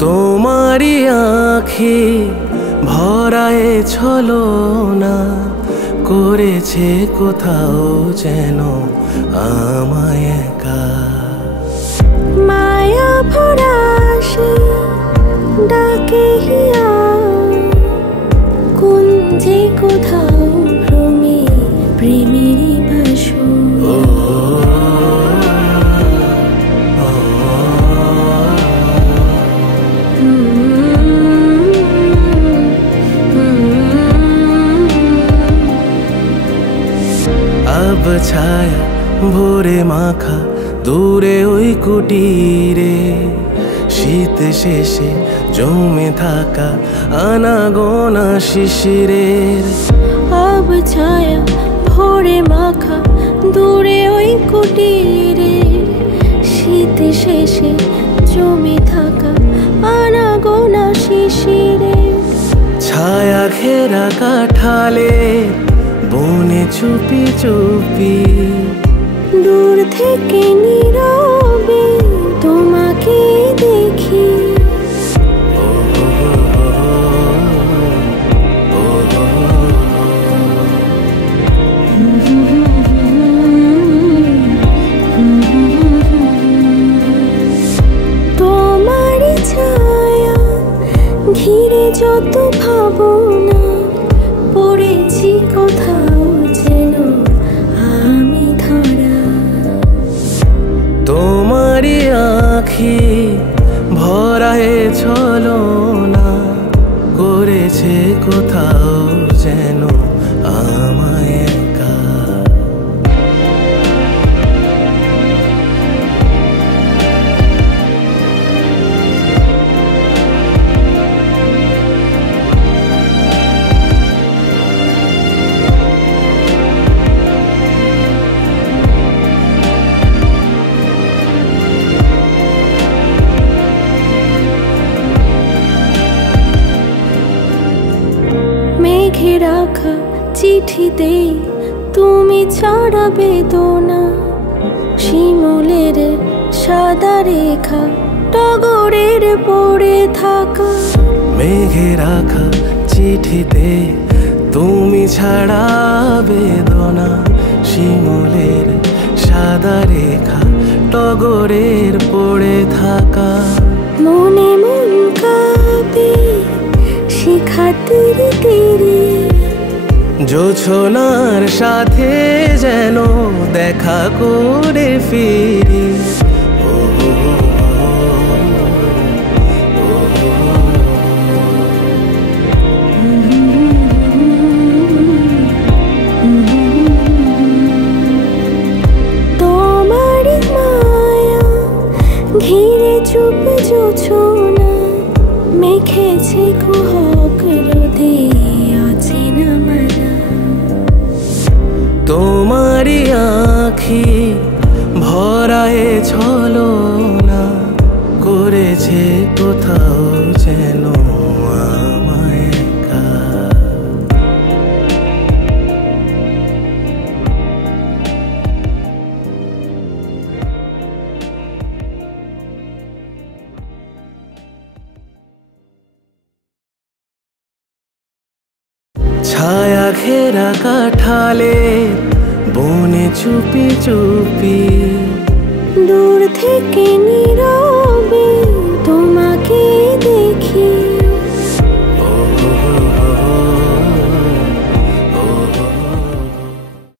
তোমারি আঁখি ভরায় ছলনা করেছে কোথাও যেন আমায় একা। মায়া ভরা সে ডাকে হিয়া কোন যে কোথাও ভ্রমে প্রেমেরই বাসনা। अब ছায়া ভোরে মাখা দূরে ওই কুটিরে শীত শেষে জমে থাকা আনাগোনা শিশিরের। अब ছায়া ভোরে মাখা দূরে ওই কুটিরে শীত শেষে জমে থাকা আনাগোনা শিশিরে। ছায়া ঘেরা কাঠালে বনে চুপি চুপি দূর থেকে নীরবে তোমাকে দেখি। তোমারই ছায়া ঘিরে যত ভাবনা পড়েছি কোথাও যেন আমি ধরা। তোমারি আঁখি ভরায় ছলনা করেছে কোথাও যেন আমায় একা। মেঘে রাখা চিঠিতে তুমি ছাড়া বেদনা শিমুলের সাদা রেখা টগরের পড়ে থাকা। মেঘে রাখা চিঠিতে তুমি ছাড়া বেদনা শিমুলের সাদা রেখা টগরের পড়ে থাকা। মনে মন কাঁপে শিখাতির তীরে জোছনার সাথে যেন দেখা করে ফিরি। তোমারই মায়া ঘিরে চুপ জোছনা মেখেছে কুহক রোদে অচেনা মানা। তোমারি আঁখি ভরায় ছলনা করেছে কোথাও যেন আমায় একা। ছায়া ঘেরা কাঠালে বনে চুপি চুপি দূর